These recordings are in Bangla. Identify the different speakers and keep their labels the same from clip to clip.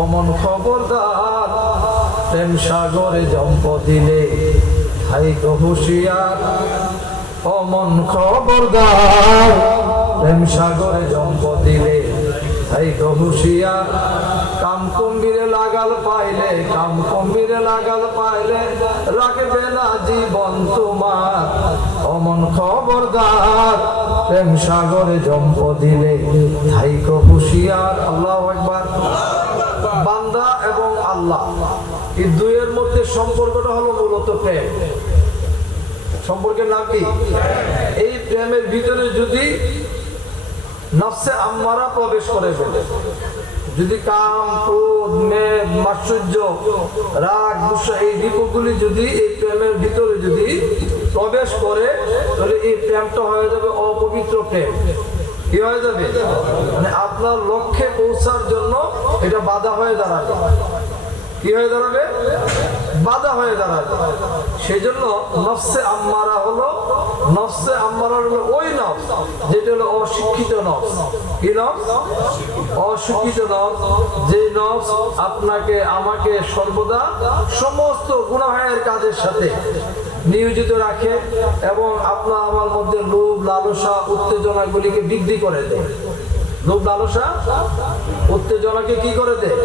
Speaker 1: অমন খবরদার, প্রেম সাগরে জম্প দিলে, হাই হুশিয়ার। অমন খবরদার, প্রেম সাগরে জম্প দিলে, হাই হুশিয়ার। কাম কুম্ভীরে লাগাল পাইলে, কাম কুম্ভীরে লাগাল পাইলে, রাখবে না জীবন তোমার। অমন খবরদার, প্রেম সাগরে জম্প দিলে থাইকো হুশিয়ার। আল্লাহ একবার আল্লাহ। এই দুইয়ের মধ্যে সম্পর্কটা হলো মূলত প্রেম। সম্পর্কের নাম কি? এই প্রেমের ভিতরে যদি নফসে আম্মারা প্রবেশ করে ফেলে যদি কাম, ক্রোধ মেঘ মাশ্চর্য রাগ গুসা এই দীপকগুলি যদি এই প্রেমের ভিতরে যদি প্রবেশ করে, তাহলে এই প্রেমটা হয়ে যাবে অপবিত্র প্রেম। কি হয়ে যাবে? মানে আপনার লক্ষ্যে পৌঁছার জন্য এটা বাধা হয়ে দাঁড়াবে। কি হয়ে দাঁড়াবে? বাধা হয়ে দাঁড়াবে। সেই জন্য নফসে আম্মারা হলো নফসে আম্মারা হলো ওই নফস যেটা হলো অশিক্ষিত নফস। কি নফস? অশিক্ষিত নফস। যে নফস আপনাকে, আমাকে সর্বদা সমস্ত গুণাহের কাজের সাথে নিয়োজিত রাখে এবং আপনার আমার মধ্যে লোভ, লালসা, উত্তেজনাগুলিকে বৃদ্ধি করে দেয়। লোভ লালসা? উত্তেজনাকে কি করে দেয়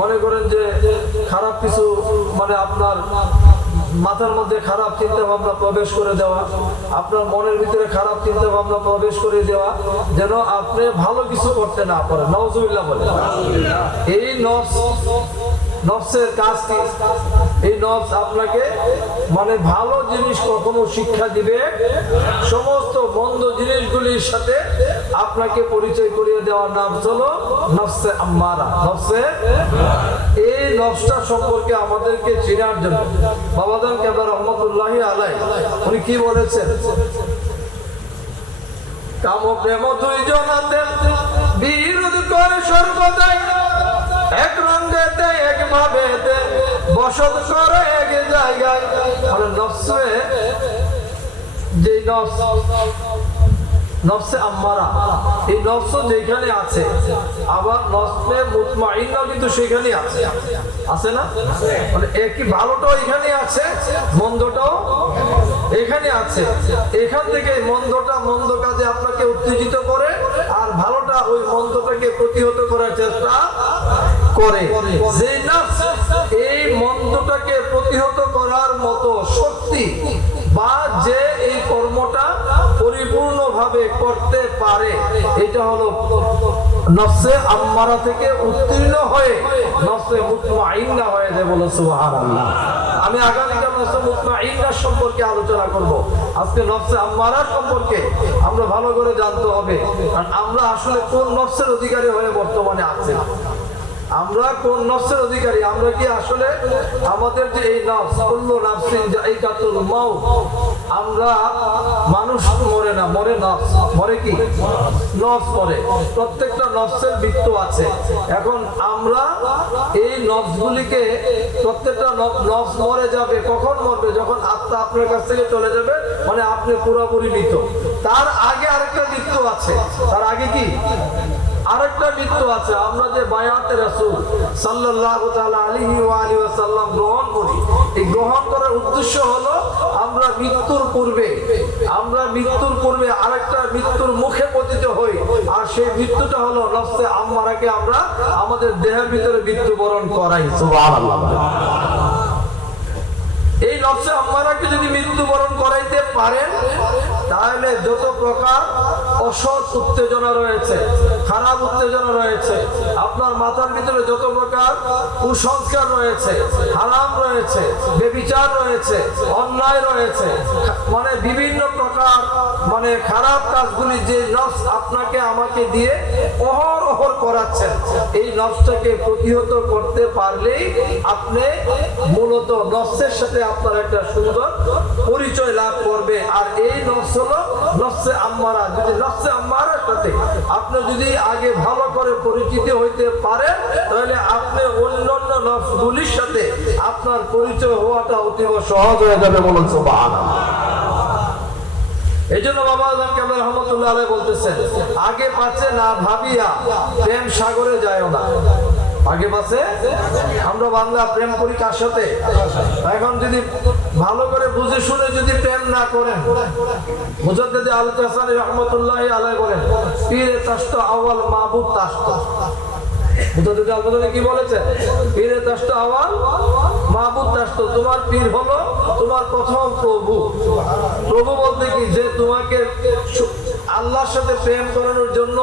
Speaker 1: মনে করেন যে খারাপ কিছু মানে আপনার মাথার মধ্যে খারাপ চিন্তা ভাবনা প্রবেশ করে দেওয়া, আপনার মনের ভিতরে খারাপ চিন্তা ভাবনা প্রবেশ করে দেওয়া, যেন আপনি ভালো কিছু করতে না পারেন। নজুবিল্লাহ বলে। এই নফস, নফসের কাজ কি? এই নফস আপনাকে মানে ভালো জিনিস কখনো শিক্ষা দিবে, সমস্ত বন্ধ জিনিসগুলির সাথে আপনাকে পরিচয় করিয়ে দেওয়ার নাম হলো নফসে আম্মারা। নফসে এই নফসটা সম্পর্কে আমাদেরকে চেনার জন্য। বাবাদান কেবল রহমতুল্লাহ আলাই উনি কি বলেছেন? কাম প্রেম দুই জনাতে বিরোধ করে সর্বদাই এক রঙ্গেতে এক ভাবেতে বসত করে এক জায়গায়। নফসে যে নফস, নফসে আম্মারা, এই নফস যেখানে আছে, আবার নফসে মুতমাইন্নাও কিন্তু সেখানে আছে। আছে না? মানে একই ভালোটাও এখানে আছে, মন্দটাও এখানে আছে। এখান থেকে মন্দটা মন্দ কাজে আপনাকে উত্তেজিত করে, আর ভালোটা ওই মন্দটাকে প্রতিহত করার চেষ্টা করে যে নফস এই মন্দটাকে প্রতিহত করার মতো শক্তি বা যে এই কর্মটা পরিপূর্ণভাবে করতে পারে, এটা হলো নফসে আম্মারা থেকে উত্তীর্ণ হয়ে নফসে মুতমাইন্না হয়ে যায় বলে সুবহানাল্লাহ। আমি আগামীকাল নফসে মুতমাইন্না সম্পর্কে আলোচনা করব। আজকে নফসে আম্মারা সম্পর্কে আমরা ভালো করে জানতে হবে। কারণ আমরা আসলে কোন নফসের অধিকারী হয়ে বর্তমানে আছি? আমরা কোন নফসের অধিকারী? আমরা কি আসলে আমাদের যে এই নফস অন্য কুল্লু এই জাইকাতুল মাউত, আমরা মানুষ মরে না, মরে নফস। মরে কি? নফস মরে। প্রত্যেকটা নফসের মৃত্যু আছে। এখন আমরা এই নফসগুলিকে প্রত্যেকটা নফ- নফস মরে যাবে, কখন মরবে? যখন আত্মা আপনার কাছ থেকে চলে যাবে মানে আপনি পুরোপুরি মৃত। তার আগে আরেকটা মৃত্যু আছে। তার আগে কি? আরেকটা মৃত্যু আছে, আমরা যে বায়াতে রাসূল ওয়া আলিহি ওয়াসাল্লাম গ্রহণ করি। এই গ্রহণ করার উদ্দেশ্য হলো আমরা মৃত্যুর পূর্বে, আমরা মৃত্যুর পূর্বে আরেকটা মৃত্যুর মুখে পতিত হই। আর সেই মৃত্যুটা হলো নফসে আম্মারাকে আমরা আমাদের দেহের ভিতরে মৃত্যুবরণ করাই। এই নফসে আম্মারাকে যদি মৃত্যুবরণ করাইতে পারেন, তাহলে যত প্রকার অসৎ উত্তেজনা রয়েছে, খারাপ উত্তেজনা রয়েছে। আপনার মাথার ভিতরে যত প্রকার কুসংস্কার রয়েছে, হারাম রয়েছে, বেবিচার রয়েছে, অন্যায় রয়েছে মানে বিভিন্ন প্রকার মানে খারাপ কাজগুলি যে নফস আপনাকে আমাকে দিয়ে অহর অহর করাচ্ছেন, এই নফসটাকে প্রতিহত করতে পারলেই আপনি মূলত নফসের সাথে আপনার একটা সুন্দর পরিচয় লাভ করবে। আর এই নফস হলো নফসে আম্মারা। যদি নফসে আম্মারার সাথে আপনি যদি আগে ভালো করে পরিচিত হইতে পারেন, তাহলে আপনি অন্যান্য নফসগুলির সাথে আপনার পরিচয় হওয়াটা অতীব সহজ হয়ে যাবে বলুন, সুবহানাল্লাহ। এই জন্য বাবা কেমন রহমতুল্লাহ বলতেছেন, আগে পাচ্ছে না ভাবিয়া প্রেম সাগরে যায় না। আগে পাশে আমরা বাংলা প্রেম করি কার সাথে? এখন যদি ভালো করে বুঝে শুনে যদি প্রেম না করেন, মুজাদ্দিদ আল কাসানি রহমতুল্লাহ আলাই বলেন, পীর তাস্ত আওয়াল মাহবুব তাস্ত কি বলেছে? পীর তাস্ত আওয়াল মাহবুব তাস্ত তোমার পীর হলো তোমার প্রথম প্রভু। প্রভু বলতে কি? যে তোমাকে আল্লাহর সাথে প্রেম করানোর জন্য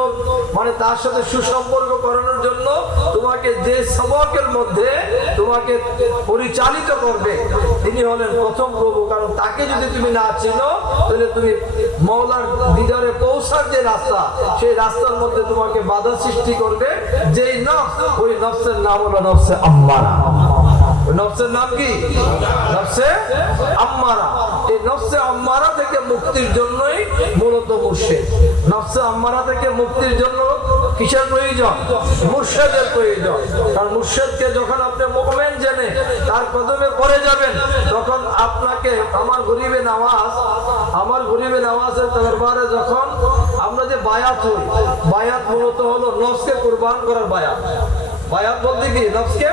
Speaker 1: মানে তার সাথে সুসম্পর্ক করানোর জন্য তোমাকে যে সবকের মধ্যে তোমাকে পরিচালিত করবে তিনি হলেন প্রথম প্রভু। কারণ তাকে যদি তুমি না চিনো, তাহলে তুমি মৌলার দিদারে পৌঁছার যে রাস্তা, সেই রাস্তার মধ্যে তোমাকে বাধা সৃষ্টি করবে। যেই নফস, ওই নফসের নাম হলো নফসে আম্মারা। নফসের নাম কি? নফসে আম্মারা। এই নফসে আম্মারা থেকে মুক্তির জন্যই মূলত মুর্শিদ। নফসে আম্মারা থেকে মুক্তির জন্য কিসের প্রয়োজন? মুর্শেদের প্রয়োজন। কারণ মুর্শেদকে যখন আপনি মোমেন জেনে তার কদমে পড়ে যাবেন, তখন আপনাকে আমার গরিবে নামাজ, আমার গরিবে নামাজের দরবারে যখন আমরা যে বায়াত হই, বায়াত মূলত হলো নফসকে কুরবান করার বায়াত। বায়াত বলতে কি? নফসকে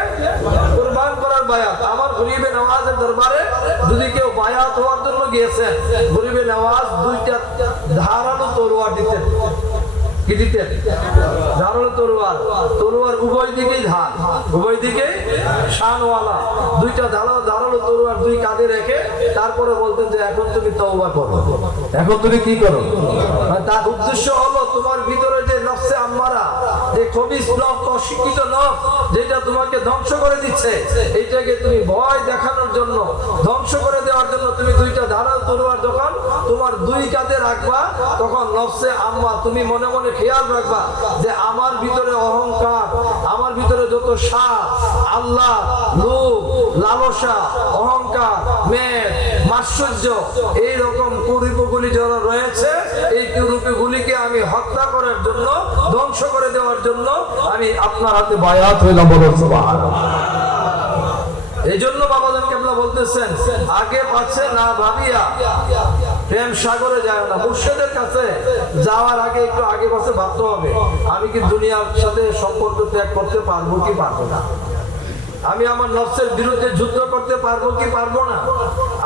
Speaker 1: কুরবান করার বায়াত। আমার গরিবে নওয়াজের দরবারে যদি কেউ বায়াত হওয়ার জন্য গিয়েছেন, গরিবে নওয়াজ দুইটা ধারালো তরোয়ার দিতেন। তারপরে বলতেন যে, এখন তুমি তওবা করো। এখন তুমি কি করো? তার উদ্দেশ্য হলো তোমার ভিতরে যে নফসে আম্মারা, যে খবিস নখ অশিক্ষিত নখ যেটা তোমাকে ধ্বংস করে দিচ্ছে, এইটাকে তুমি ভয় দেখানোর জন্য, ধ্বংস করে দেওয়ার জন্য তুমি দুইটা তোমার দুই কাঁধে রাখবা, তখন নফসে আম্মা, তুমি মনে মনে খেয়াল রাখবা যে আমার ভিতরে অহংকার, আমার ভিতরে যত সাপ, আল্লাহ লালসা, অহংকার, মেদ মাশ্চর্য এই রকম কুরূপগুলি যারা রয়েছে, এই কুরূপগুলিকে আমি হত্যা করার জন্য, ধ্বংস করে দেওয়ার জন্য আমি আপনার হাতে বায়াত হইলাম বলুন সুবহানাল্লাহ এই জন্য বাবাজান কেবলা বলতেছেন, আগে পাচ্ছে না ভাবিয়া। প্রেম সাগরে যায় না, মুর্শেদের কাছে যাওয়ার আগে একটু আগে পাশে ভাবতে হবে। আমি কি দুনিয়ার সাথে সম্পর্ক ত্যাগ করতে পারব কি পারব না? আমি আমার নফসের বিরুদ্ধে যুদ্ধ করতে পারব কি পারব না?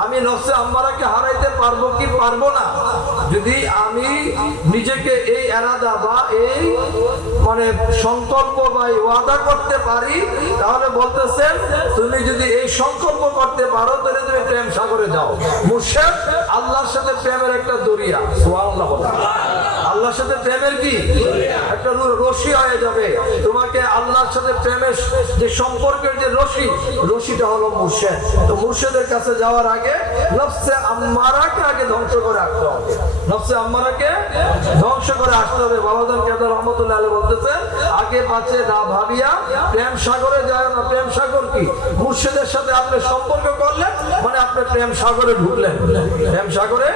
Speaker 1: আমি নফসে আম্মারাকে হারাইতে পারব কি পারব না? যদি আমি নিজেকে এই এরাদা বা এই মানে সংকল্প বা এই ওয়াদা করতে পারি, তাহলে বলতেছেন, তুমি যদি এই সংকল্প করতে পারো, তাহলে তুমি প্রেম সাগরে যাও। মুর্শেদ, আল্লাহর সাথে প্রেমের একটা দরিয়া। বলেন। আল্লাহর সাথে প্রেমের কি? একটা রশি হয়ে যাবে। তোমাকে আল্লাহর সাথে প্রেমের যে সম্পর্কের যে রশি, রশিটা হলো মুর্শেদ। তো মুর্শেদের কাছে যাওয়ার আগে নফসে আম্মারাকে আগে ধ্বংস করে আসতে হবে। নফসে আম্মারাকে ধ্বংস করে আসতে হবে। বাবাদান কেদার রহমতুল্লাহ আলী বলতেছেন, আগে পাচ্ছে না ভাবিয়া, প্রেম সাগরে যায় না। প্রেম সাগর কি? মুর্শেদের সাথে আপনি সম্পর্ক করলেন মানে আপনি প্রেম সাগরে ঢুকলেন। প্রেম সাগরে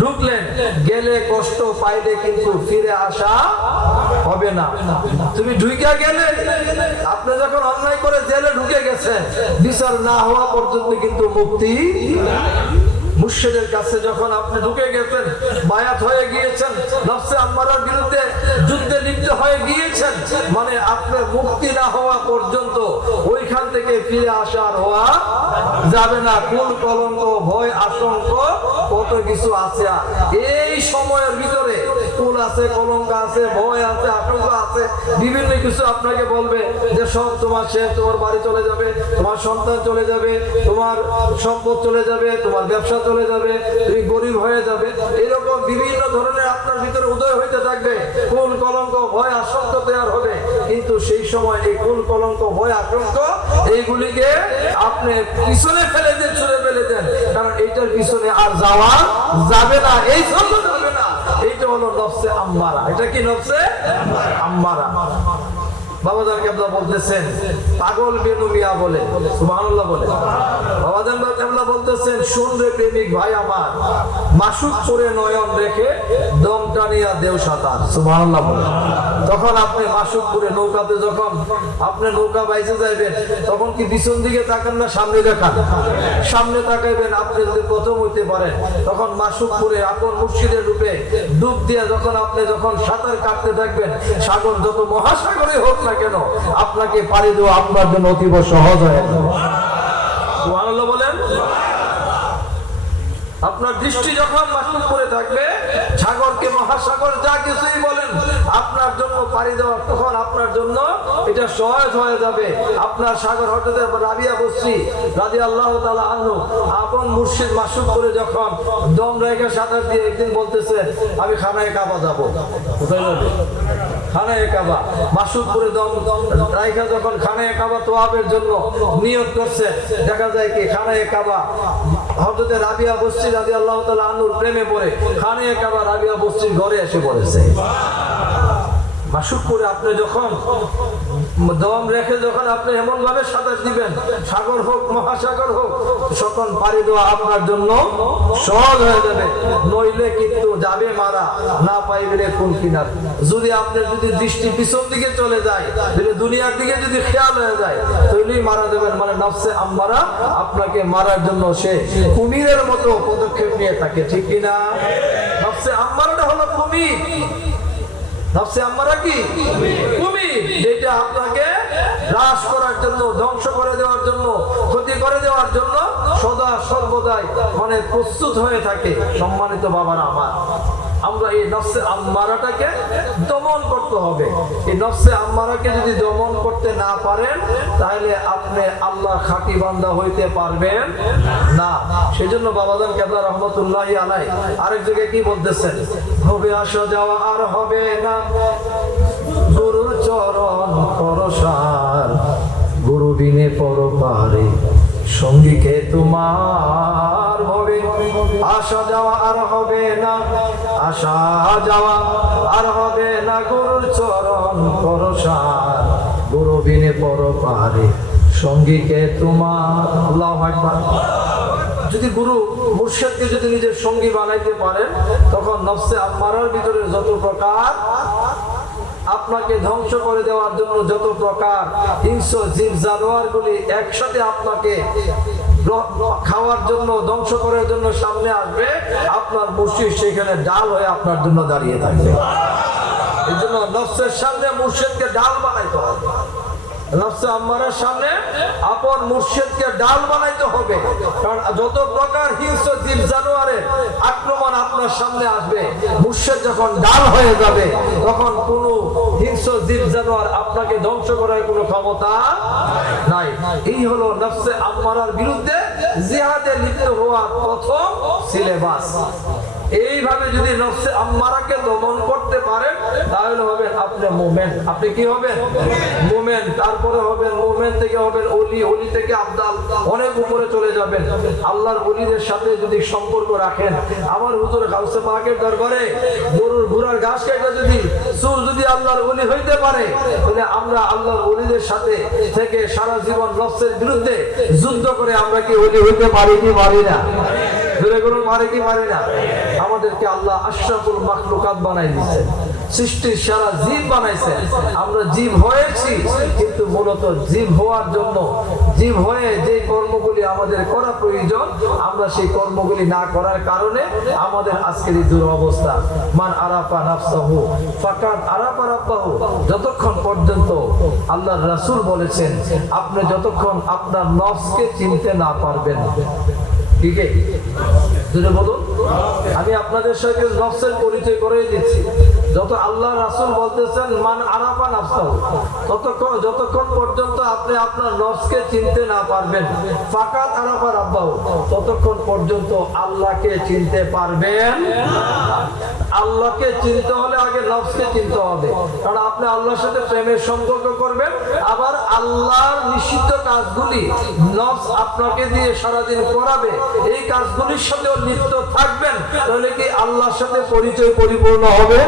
Speaker 1: ঢুকলেন, গেলে কষ্ট পাইলে কিন্তু ফিরে আসা হবে না। তুমি ঢুকে গেলে, আপনি যখন অন্যায় করে জেলে ঢুকে গেছেন, বিচার না হওয়া পর্যন্ত কিন্তু মুক্তি মুর্শিদের কাছে যখন আপনি ঢুকে গেছেন, বায়াত হয়ে গিয়েছেন, নফসে আম্মারার বিরুদ্ধে যুদ্ধে লিপ্ত হয়ে গিয়েছেন মানে আপনার মুক্তি না হওয়া পর্যন্ত ওইখান থেকে ফিরে আসার হওয়া যাবে না। কুল, কলঙ্ক, ভয় আতঙ্ক কত কিছু আছে। এই সময়ের ভিতরে কুল আছে, কলঙ্ক আছে, ভয় আছে, আতঙ্ক আছে, বিভিন্ন কিছু আপনাকে বলবে যে সব তোমার শেষ তোমার বাড়ি চলে যাবে, তোমার সন্তান চলে যাবে, তোমার সম্পদ চলে যাবে, তোমার ব্যবসা চলে যাবে, তুমি গরিব হয়ে যাবে। এরকম বিভিন্ন ধরনের আপনার ভিতরে উদয় হইতে থাকবে। কোন কলঙ্ক, ভয় আশঙ্ক তৈরি হবে। কিন্তু সেই সময় এই কোন কলঙ্ক, ভয়, আতঙ্ক, এইগুলিকে আপনি পিছনে ফেলে দেন, ছুড়ে ফেলে দেন। কারণ এইটার পিছনে আর যাওয়া যাবে না। এই এইটা হলো নফসে আম্মারা। এটা কি নফসে? আম্মারা। তখন আপনি নৌকাতে যখন আপনি নৌকা বাইসে যাইবেন, তখন কি পিছন দিকে তাকান না সামনে দেখান? সামনে তাকাইবেন, আপনি যদি প্রথম হইতে পারেন, তখন মাসুকপুরে আপন মুর্শিদের রূপে ডুব দিয়ে যখন আপনি যখন সাঁতার কাটতে থাকবেন, সাগর যত মহাসাগরে হোক না না কেন? আপনাকে পাড়ি দেওয়া আপনার জন্য অতীব সহজ হয়ে বলেন, আপনার দৃষ্টি যখন মাসুল করে থাকবে, সাগরকে মহাসাগর যা কিছুই বলেন, আপনার জন্য পাড়ি দেওয়া তখন আপনার জন্য এটা সহজ হয়ে যাবে। আপনার সাগর হঠাৎ রাবিয়া বসছি রাজি আল্লাহ তালা আনু আপন মুর্শিদ মাসুল করে যখন দম রেখে সাঁতার দিয়ে একদিন বলতেছে, আমি খানায় কোথায় যাবে? খানায় কাবা। মাসুদপুরে দম রাইখা যখন খানায় কাবা তোয়াবের জন্য নিয়োগ করছে, দেখা যায় কি খানায় কাবা হজরতে রাবিয়া বস্তি রাজি আল্লাহ তালা আনুর প্রেমে পড়ে খানে কাবা রাবিয়া বস্তির ঘরে এসে পড়েছে। মাসুক করে আপনি যখন দম রেখে যখন আপনি এমন ভাবে সাঁতার দিবেন, সাগর হোক, মহাসাগর হোক তখন পাড়ি দেওয়া আপনার জন্য সহজ হয়ে যাবে। নইলে কিন্তু যাবে মারা না পাইবে কোন কিনার। যদি আপনার যদি দৃষ্টি পিছন দিকে চলে যায় দুনিয়ার দিকে যদি খেয়াল হয়ে যায় তাহলেই মারা দেবেন মানে নফসে আম্মারা আপনাকে মারার জন্য সে কুমিরের মতো পদক্ষেপ নিয়ে থাকে। ঠিক কিনা? নফসে আম্মারাটা হলো কুমির। নফসে আম্মারা কি? কুমির। যেটা আপনাকে হ্রাস করার জন্য, ধ্বংস করে দেওয়ার জন্য, ক্ষতি করে দেওয়ার জন্য সদা সর্বদাই মানে প্রস্তুত হয়ে থাকে। সম্মানিত বাবারা আমার, আমরা এই নফসে আম্মারাটাকে দমন করতে হবে। এই নফসে আম্মারাকে যদি দমন করতে না পারেন, তাহলে আপনি আল্লাহ খাঁটি বান্দা হইতে পারবেন না। সেজন্য বাবাদান কেবলা রহমতুল্লাহ আলাই আরেক জায়গায় কি বলতেছেন? হবে আসা যাওয়া আর হবে না। গুরুর চরণ পরসার, গুরু বিনে পরপারে, সঙ্গীকে তোমার হবে। আসা যাওয়া আর হবে না আসা যাওয়া আর হবে না। গুরুর চরণ পরসার, গুরু বিনে পরপারে, সঙ্গীকে তোমার, আল্লাহু যদি গুরু মুর্শেদকে যদি নিজের সঙ্গী বানাইতে পারেন, তখন নফসে আম্মারার ভিতরে যত প্রকার আপনাকে ধ্বংস করে দেওয়ার জন্য যত প্রকার হিংস্র জীব জানোয়ার গুলি একসাথে আপনাকে খাওয়ার জন্য, ধ্বংস করার জন্য সামনে আসবে, আপনার মুর্শিদ সেখানে ডাল হয়ে আপনার জন্য দাঁড়িয়ে থাকবে। এই জন্য নফসের সামনে মুর্শিদকে ডাল বানাইতে হবে। সামনে ডাল বানাইতে হবে। কারণ যত প্রকার হিংস্র জীব জানোয়ারের আক্রমণ আপনার সামনে আসবে যখন ডাল হয়ে যাবে, তখন কোন হিংস্র জীব জানোয়ার আপনাকে ধ্বংস করার কোনো ক্ষমতা নাই। এই হলো নফসে আম্মারার বিরুদ্ধে জিহাদে লিপ্ত হওয়ার প্রথম সিলেবাস এইভাবে যদি আম্মারাকে দমন করতে পারেন, তাহলে হবেন আপনি মোমেন্ট আপনি কি হবেন? মোমেন্ট তারপরে হবেন মোমেন্ট থেকে হবেন অলি অলি থেকে আবদাল। অনেক উপরে চলে যাবেন। আল্লাহর অলিদের সাথে যদি সম্পর্ক রাখেন। আমার হুজুর গাউসে পাকের দরবারে গরুর ঘোড়ার ঘাস কেটে যদি সুর যদি আল্লাহর অলি হইতে পারে, তাহলে আমরা আল্লাহর অলিদের সাথে থেকে সারা জীবন নফসের বিরুদ্ধে যুদ্ধ করে আমরা কি অলি হইতে পারি কি পারি না? ধরে কোনো মারে কি মারে না? আমাদেরকে আল্লাহ আশরাফুল মাখলুকাত বানাই দিয়েছেন সৃষ্টির সারা জীব বানাইছেন আমরা জীব হয়েছি, কিন্তু মূলত জীব হওয়ার জন্য, জীব হয়ে যে কর্মগুলি আমাদের করা প্রয়োজন, আমরা সেই কর্মগুলি না করার কারণে আমাদের আজকের এই দুরবস্থা। মান আরাফা নাফসাহু ফাকাত আরাফা রাব্বাহু, যতক্ষণ পর্যন্ত আল্লাহর রাসূল বলেছেন, আপনি যতক্ষণ আপনার নফসকে চিনতে না পারবেন। ঠিক আছে বলুন আমি আপনাদের সাথে নফসের পরিচয় করে দিচ্ছি। যত আল্লাহ রাসূল বলতেছেন, মান ততক্ষণ যতক্ষণ পর্যন্ত আপনি আপনার নফসকে চিনতে না পারবেন, ফাকাত আরাফা ততক্ষণ পর্যন্ত আল্লাহকে চিনতে পারবেন আল্লাহকে চিনতে হলে আগে নফসকে চিনতে হবে। কারণ আপনি আল্লাহর সাথে প্রেমের সম্পর্ক করবেন, আবার আল্লাহর নিষিদ্ধ কাজগুলি নফস আপনাকে দিয়ে সারাদিন করাবে। এই কাজগুলির সাথেও লিপ্ত থাকবেন, তাহলে কি আল্লাহর সাথে পরিচয় পরিপূর্ণ হবে?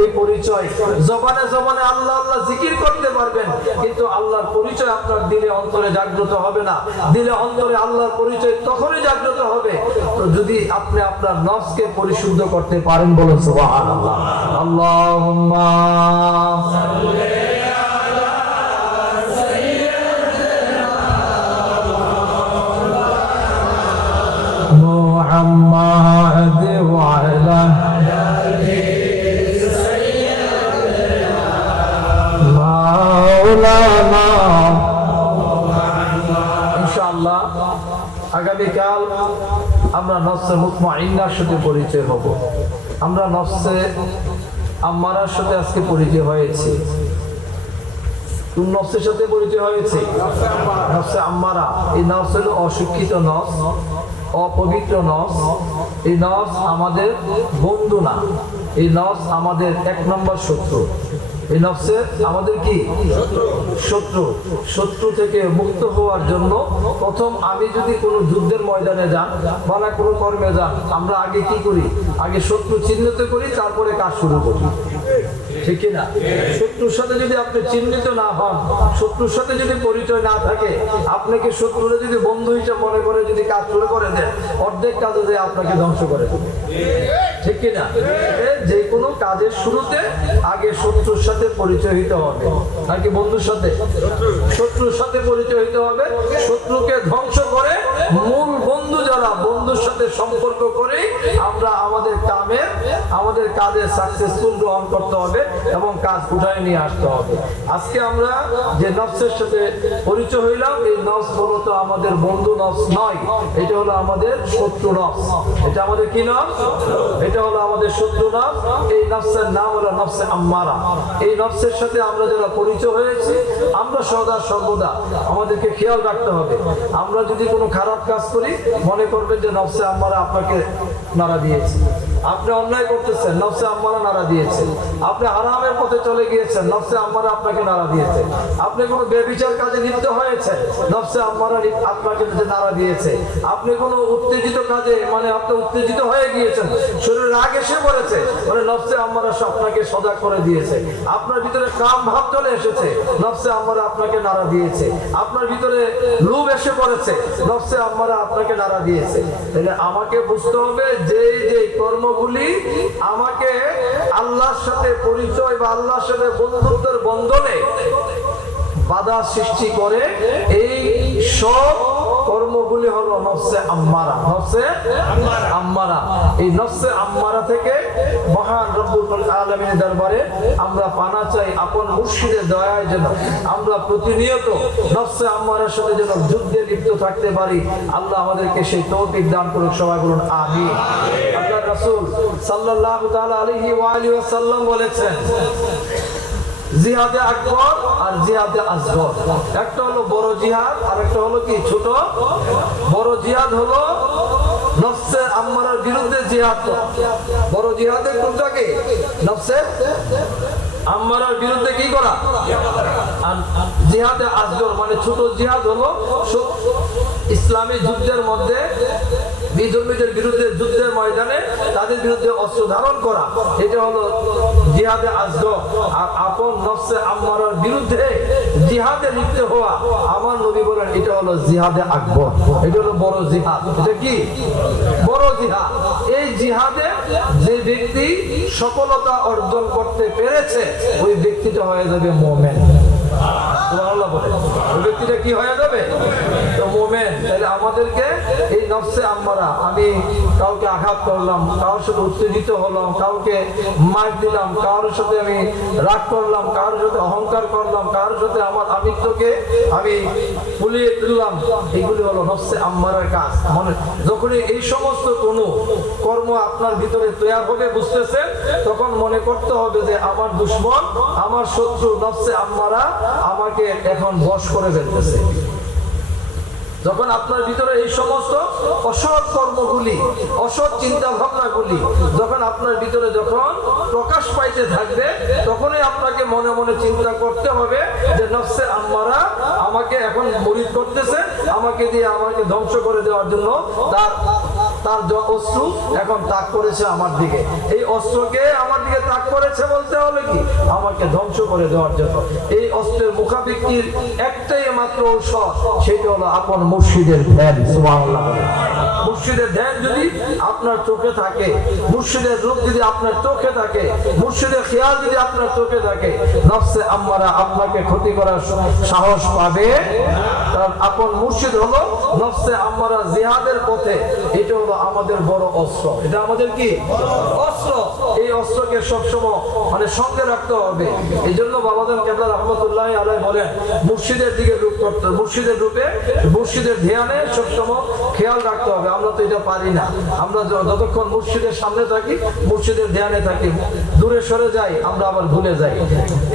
Speaker 1: এই পরিচয়, জবানে জবানে আল্লাহ আল্লাহ জিকির করতে পারবেন, কিন্তু আল্লাহর পরিচয় আপনার দিলে অন্তরে জাগ্রত হবে না। দিলে অন্তরে আল্লাহর পরিচয় তখনই জাগ্রত হবে। তো যদি আপনি আপনার নফসকে পরিশুদ্ধ করতে পারেন বলুন, সুবহানাল্লাহ। আল্লাহুম্মা
Speaker 2: محمد وعلى
Speaker 1: আগামীকাল আমরা নফসে মুতমাইন্নার সাথে পরিচয় হব। আমরা নসে আম্মারার সাথে আজকে পরিচয় হয়েছে। কোন সাথে পরিচয় হয়েছে? নসে আম্মারা। এই নফস হলো অশিক্ষিত নস অপবিত্র নফস এই নফস আমাদের বন্ধু না। এই নফস আমাদের এক নম্বর শত্রু। এই নফসে আমাদের কি? শত্রু। শত্রু থেকে মুক্ত হওয়ার জন্য প্রথম আমি যদি কোনো যুদ্ধের ময়দানে যান বা না কোনো কর্মে যান আমরা আগে কি করি? আগে শত্রু চিহ্নিত করি তারপরে কাজ শুরু করি। ঠিক না? শত্রুর সাথে যদি আপনি চিহ্নিত না হন, শত্রুর সাথে যদি পরিচয় না থাকে, আপনাকে শত্রুরা যদি বন্ধু হিসেবে মনে করে, যদি কাজ শুরু করে দেন, অর্ধেক কাজে যে আপনাকে ধ্বংস করে দেবে। ঠিক কি না? এ, যে কোনো কাজের শুরুতে আগে শত্রুর সাথে পরিচয় হইতে হবে নাকি বন্ধুর সাথে? শত্রুর সাথে পরিচয় হইতে হবে, শত্রুকে ধ্বংস করে মূল সাথে সম্পর্ক করে আমরা আমাদের কামে আমাদের কাজে সাকসেসফুল গ্রহণ করতে হবে এবং কাজ উঠায় নিয়ে আসতে হবে। আজকে আমরা যে নফসের সাথে পরিচয় হইলাম, এই নফস মূলত আমাদের বন্ধু নফস নয়, এটা হলো আমাদের শত্রু নফস। এটা আমাদের কি নফস? এটা হলো আমাদের শত্রু নফস। এই নফসের নাম হলো নফসে আম্মারা। এই নফসের সাথে আমরা যারা পরিচয় হয়েছি, আমরা সদা সর্বদা আমাদেরকে খেয়াল রাখতে হবে। আমরা যদি কোনো খারাপ কাজ করি, মনে করবেন যে নফসে আম্মারা আপনাকে নাড়া দিয়েছে। আপনি অন্যায় করতেছেন, নফসে আম্মারা নাড়া দিয়েছে। আপনি হারামের পথে চলে গিয়েছেন, নফসে আম্মারা আপনাকে নাড়া দিয়েছে। আপনি কোনো বেবিচার কাজে লিপ্ত হয়েছে নফসে আম্মারা আপনাকে নাড়া দিয়েছে। আপনি কোনো উত্তেজিত কাজে মানে আপনি উত্তেজিত হয়ে গিয়েছেন শরীরে রাগ এসে পড়েছে মানে নফসে আম্মারা আপনাকে সজাগ করে দিয়েছে। আপনার ভিতরে কাম ভাব চলে এসেছে, নফসে আম্মারা আপনাকে নাড়া দিয়েছে। আপনার ভিতরে লোভ এসে পড়েছে, নফসে আম্মারা আপনাকে নাড়া দিয়েছে। তাহলে আমাকে বুঝতে হবে যে যে কর্মগুলি আমাকে আল্লাহর সাথে পরিচয় বা আল্লাহর সাথে বন্ধুত্বের বন্ধনে বাধা সৃষ্টি করে এই সব কর্মগুলি হলো নফসে আম্মারা। নফসে আম্মারা। এই নফসে আম্মারা থেকে মহান রব্বুল আলমিনের দরবারে আমরা পানা চাই, আপন মুর্শিদের দয়ায় যেন আমরা প্রতিনিয়ত নফসে আম্মারার সাথে যেন যুদ্ধে লিপ্ত থাকতে পারি। আল্লাহ আমাদেরকে সেই তৌফিক দান করুক, সবাই বলুন আমি রাসূল সাল্লাল্লাহু তাআলা আলাইহি ওয়া আলিহি ওয়াসাল্লাম বলেছেন, জিহাদে আকবর আর জিহাদে আসগর। একটা হলো বড় জিহাদ আর একটা হলো কি, ছোট। বড় জিহাদ হলো নফসে আম্মারার বিরুদ্ধে জিহাদ বড় জিহাদের কোনটা কি? আম্মারার বিরুদ্ধে কি করা? জিহাদে আসগর মানে ছোট জিহাদ হলো ইসলামী যুদ্ধের মধ্যে বিধর্মীদের বিরুদ্ধে যুদ্ধের ময়দানে তাদের বিরুদ্ধে অস্ত্র ধারণ করা। এটা হলো জিহাদে আজগ। আর আপন নফসে আম্মারার বিরুদ্ধে জিহাদে লিপ্ত হওয়া আমার নবী বলেন, এটা হলো জিহাদে আকবর। এটা হলো বড় জিহাদ। এটা কি? বড় জিহাদ। এই জিহাদে যে ব্যক্তি সফলতা অর্জন করতে পেরেছে, ওই ব্যক্তিটা হয়ে যাবে মোমেন। বলে। ওই ব্যক্তিটা কি হয়ে যাবে? মোমেন। তাহলে আমাদেরকে এই নফসে আম্মারা, আমি কাউকে আঘাত করলাম, কারোর সাথে উত্তেজিত হলাম, কাউকে মার দিলাম, কারোর সাথে আমি রাগ করলাম, কারোর সাথে অহংকার করলাম, কারোর সাথে আমার আমিত্বকে আমি ফুলিয়ে তুললাম। এগুলি হলো নফসে আম্মারার কাজ। মনে যখনই এই সমস্ত কোনো কর্ম আপনার ভিতরে তৈরি হবে, বুঝতেছেন? তখন মনে করতে হবে যে আমার দুশ্মন, আমার শত্রু নফসে আম্মারা আমাকে এখন বশ করে ফেলতেছে। যখন আপনার ভিতরে এই সমস্ত অসৎ কর্মগুলি, অসৎ চিন্তা ভাবনাগুলি যখন আপনার ভিতরে যখন প্রকাশ পাইতে থাকবে, তখনই আপনাকে মনে মনে চিন্তা করতে হবে যে, নফসে আম্মারা আমাকে এখন মরিদ করতেছে, আমাকে দিয়ে আমাকে ধ্বংস করে দেওয়ার জন্য তার তার অস্ত্র এখন তাক করেছে আমার দিকে। এই অস্ত্রকে আমার দিকে তাক করেছে বলতে হবে কি? আমাকে ধ্বংস করে দেওয়ার জন্য। এই অস্ত্রের মুখাবিক্তির একটাই মাত্র ঔষধ, সেটা হলো আপন মুর্শিদের ধ্যান, সুবহানাল্লাহ। মুর্শিদের ধ্যান যদি আপনার চোখে থাকে, মুর্শিদের রূপ যদি আপনার চোখে থাকে, মুর্শিদের খেয়াল যদি আপনার চোখে থাকে, নফসে আম্মারা আপনাকে ক্ষতি করার সাহস পাবে আপন মুর্শিদ হলো নফসে আম্মারা জিহাদের পথে। এটা হলো আমাদের বড় অস্ত্র। এটা আমাদের কি? অস্ত্র। এই অস্ত্রকে সবসময় মানে সঙ্গে রাখতে হবে। এই জন্য বাবাদের কেবলা রহমতুল্লাহ আলাই বলেন, মুর্শিদের দিকে রূপ করতে মুর্শিদের রূপে, মুর্শিদের ধ্যানে সবসময় খেয়াল রাখতে হবে। আমরা তো এটা পারি না। আমরা যতক্ষণ মুর্শিদের সামনে থাকি, মুর্শিদের ধ্যানে থাকি। দূরে সরে যাই, আমরা আবার ভুলে যাই।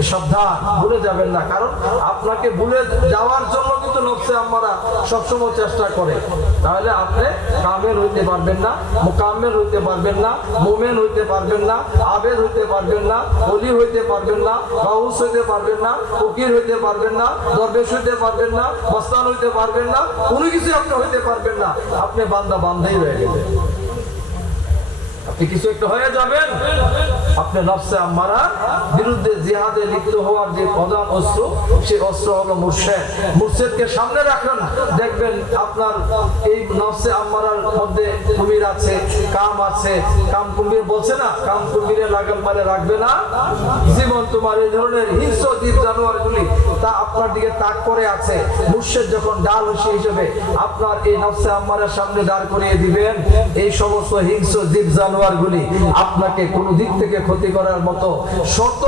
Speaker 1: সাবধান, ভুলে যাবেন না। কারণ আপনাকে ভুলে যাওয়ার জন্য কিন্তু নফসে আমরা সবসময় চেষ্টা করে তাহলে আপনি কামের হইতে পারবেন না মোকাম্মেল হইতে পারবেন না মোমেন হইতে পারবেন না আবেদ হইতে পারবেন না হলি হইতে পারবেন না বাউস হইতে পারবেন না ফকির হইতে পারবেন না দরবেশ হইতে পারবেন না মস্তান হইতে পারবেন না কোনো কিছু আপনি হইতে পারবেন না আপনি বান্দা বান্ধাই রয়ে গেলেন কিছু একটা হয়ে যাবেন। আপনি নফসে আম্মারা, বিরুদ্ধে জিহাদে লিপ্ত হওয়ার যে প্রধান অস্ত্র, সেই অস্ত্র হলো মুর্শেদ। মুর্শেদকে সামনে রাখুন, দেখবেন আপনার এই নফসে আম্মারার মধ্যে কুমির আছে, কাম আছে। কাম কুমির বলছে না, কাম কুমিরে মারে রাখবে না। জীবন তোমার এই ধরনের হিংস্র জীব জানোয়ারগুলি, তা আপনার দিকে তাক করে আছে। মুর্শেদ যখন ডাল হসি হিসেবে আপনার এই নফসে আম্মারের সামনে দাঁড় করিয়ে দিবেন, এই সমস্ত হিংস্র জীব জানোয়ারগুলি আপনাকে কোনো দিক থেকে ক্ষতি করার মতো শত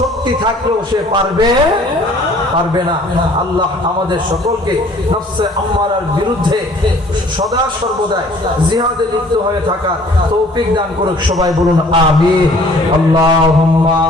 Speaker 1: শক্তি থাকলেও সে পারবে পারবে না। আল্লাহ আমাদের সকলকে নফসে আম্মারার বিরুদ্ধে সদা সর্বদাই জিহাদে লিপ্ত হয়ে থাকার তৌফিক দান করুক সবাই বলুন, আমিন। আল্লাহুম্মা